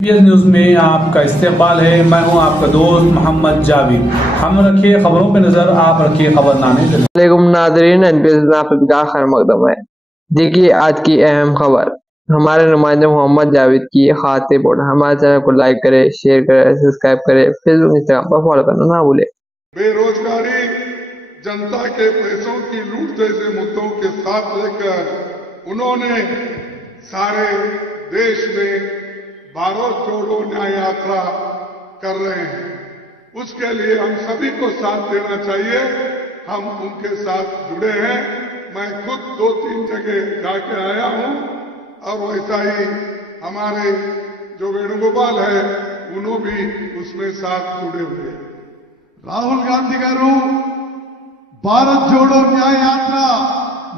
PS news में आपका इस्तेमाल है। मैं हूं आपका दोस्त मोहम्मद जावेद। हम रखिए खबरों पे नजर, आप रखिए खबरनामे पे नजर। वालेकुम नाज़रीन, आपका खैर मकदम है। देखिए आज की अहम खबर। हमारे नुमाइंदे मोहम्मद जावेद की ये खास रिपोर्ट। हमारे चैनल को लाइक करें, शेयर करें, सब्सक्राइब करें, फेसबुक इंस्टाग्राम पर फॉलो करना ना भूलें। बेरोजगारी, जनता के पैसों की लूट जैसे मुद्दों के साथ लेकर उन्होंने सारे देश में भारत जोड़ो न्याय यात्रा कर रहे हैं। उसके लिए हम सभी को साथ देना चाहिए। हम उनके साथ जुड़े हैं। मैं खुद 2-3 जगह जाके आया हूं और वैसा ही हमारे जो वेणुगोपाल है उन्होंने भी उसमें साथ जुड़े हुए। రాహుల్ గాంధీ గారు భారత్ జోడో న్యాయ యాత్ర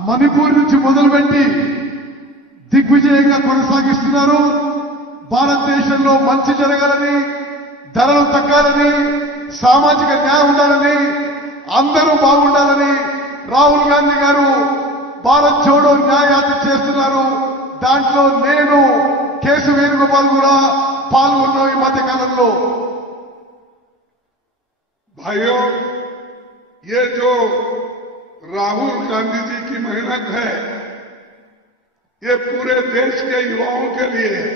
మణిపూర్ నుంచి మొదలుపెట్టి దిగ్విజయంగా కొనసాగిస్తున్నారు. భారతదేశంలో మంచి జరగాలని, ధరలు తగ్గాలని, సామాజిక న్యాయం ఉండాలని, అందరూ బాగుండాలని రాహుల్ గాంధీ గారు భారత్ జోడో న్యాయ యాత్ర చేస్తున్నారు. దాంట్లో నేను కేసు వేణుగోపాల్ కూడా పాల్గొన్నాం ఈ మధ్య కాలంలో. भाइयों, ये जो राहुल गांधी जी की मेहनत है, ये पूरे देश के युवाओं के लिए है।